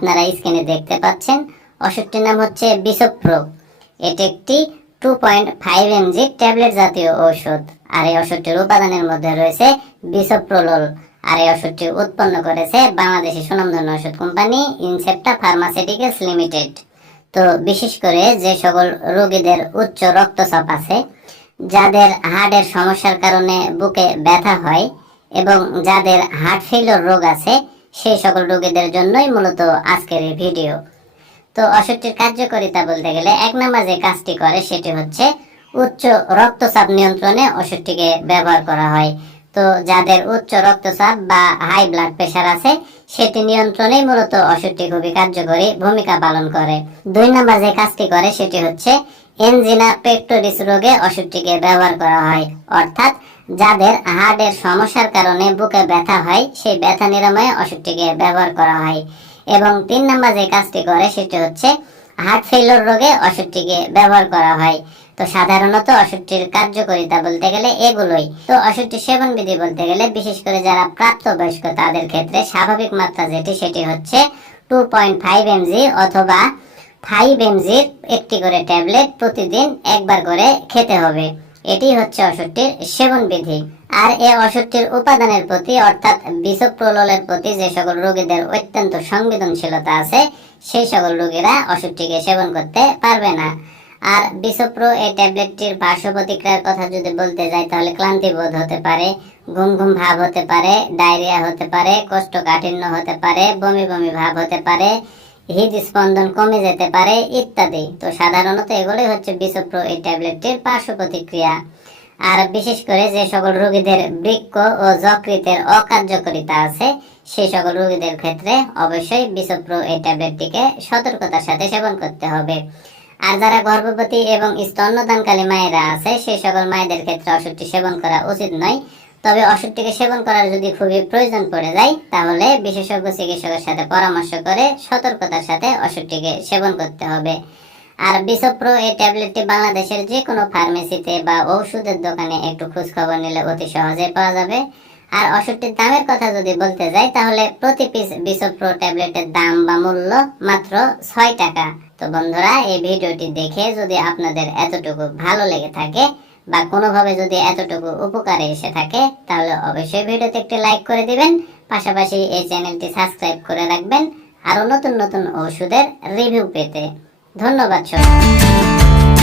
আপনারা স্ক্রিনে দেখতে পাচ্ছেন। ওষুধটির নাম হচ্ছে বিসোপ্রো। এটি একটি 2.5 mg ট্যাবলেট জাতীয় ঔষধ। আর এই ওষুধটির উপাদানের মধ্যে রয়েছে বিসোপ্রোলোল। আর এই ওষুধটি উৎপন্ন করেছে বাংলাদেশি সুনামধন্য ওষুধ কোম্পানি ইনসেপ্টা ফার্মাসিউটিক্যালস লিমিটেড। তো বিশেষ করে যে সকল রোগীদের উচ্চ রক্তচাপ আছে, যাদের হার্টের সমস্যার কারণে বুকে ব্যথা হয় এবং যাদের হার্ট ফেইলিওর রোগ আছে, সেই সকল রোগীদের জন্যই মূলত আজকের এই ভিডিও। তো ওষুধটির কার্যকারিতা বলতে গেলে 1 নম্বর যে কাজটি করে সেটি হচ্ছে উচ্চ রক্তচাপ নিয়ন্ত্রণে ওষুধটিকে ব্যবহার করা হয়। তো যাদের উচ্চ রক্তচাপ বা হাই ব্লাড প্রেশার আছে, সেটি নিয়ন্ত্রণেই মূলত ওষুধটি খুবই কার্যকরী ভূমিকা পালন করে। 2 নম্বর যে কাজটি করে সেটি হচ্ছে এনজিনা পেক্টোরিস রোগে ওষুধটিকে ব্যবহার করা হয়, অর্থাৎ যাদের হার্টের সমস্যার কারণে বুকে ব্যথা হয়, সেই ব্যথা নিরাময়ে ওষুধটিকে ব্যবহার করা হয়। এবং 3 নম্বর যে কাজটি করে সেটি হচ্ছে হার্ট ফেইলিওর রোগে ওষুধটিকে ব্যবহার করা হয়। তো সাধারণত ওষুধটির কার্যকারিতা বলতে গেলে এগুলোই। তো ওষুধটির সেবন বিধি বলতে গেলে বিশেষ করে যারা প্রাপ্তবয়স্ক তাদের ক্ষেত্রে স্বাভাবিক মাত্রা যেটি সেটি হচ্ছে 2.5 mg অথবা 5 mg একটি করে ট্যাবলেট প্রতিদিন একবার করে খেতে হবে। এটি হচ্ছে ওষুধটির সেবন বিধি। আর এই ওষুধটির উপাদানের প্রতি অর্থাৎ বিসোপ্রোলোলের প্রতি যে সকল রোগীদের অত্যন্ত সংবেদনশীলতা আছে, সেই সকল রোগীরা ওষুধটিকে সেবন করতে পারবে না। আর বিসোপ্রো এই ট্যাবলেটটির পার্শ্ব প্রতিক্রিয়ার কথা যদি বলতে যাই তাহলে ক্লান্তি বোধ হতে পারে, ঘুম ঘুম ভাব হতে পারে, ডায়রিয়া হতে পারে, কোষ্ঠকাঠিন্য হতে পারে, বমি বমি ভাব হতে পারে, হৃদস্পন্দন কমে যেতে পারে ইত্যাদি। তো সাধারণত এগুলোই হচ্ছে বিসোপ্রো এই ট্যাবলেটটির পার্শ্ব প্রতিক্রিয়া। আর বিশেষ করে যে সকল রোগীদের বৃক্ক ও যকৃতের অকার্যকারিতা আছে, সেই সকল রোগীদের ক্ষেত্রে অবশ্যই বিসোপ্রো এই ট্যাবলেটটিকে সতর্কতার সাথে সেবন করতে হবে। আর যারা গর্ভবতী এবং স্তন্যদানকারী মায়েরা আছে, সেই সকল মায়েদের ক্ষেত্রে ওষুধটি সেবন করা উচিত নয়। তবে ওষুধটিকে সেবন করার যদি খুবই প্রয়োজন পড়ে যায়, তাহলে বিশেষজ্ঞ চিকিৎসকের সাথে পরামর্শ করে সতর্কতার সাথে ওষুধটিকে সেবন করতে হবে। আর বিসোপ্রো এই ট্যাবলেটটি বাংলাদেশের যে কোনো ফার্মেসিতে বা ঔষধের দোকানে একটু খোঁজ খবর নিলে অতি সহজে পাওয়া যাবে। আর ওষুধটির দামের কথা যদি বলতে যাই তাহলে প্রতি পিস বিসোপ্রো ট্যাবলেটের দাম বা মূল্য মাত্র 6 টাকা। তো বন্ধুরা, এই ভিডিওটি দেখে যদি আপনাদের এতটুকু ভালো লেগে থাকে বা কোনোভাবে যদি এতটুকু উপকারে এসে থাকে, তাহলে অবশ্যই ভিডিওতে একটি লাইক করে দিবেন। পাশাপাশি এই চ্যানেলটি সাবস্ক্রাইব করে রাখবেন আরো নতুন নতুন ওষুধের রিভিউ পেতে। ধন্যবাদ সবাই।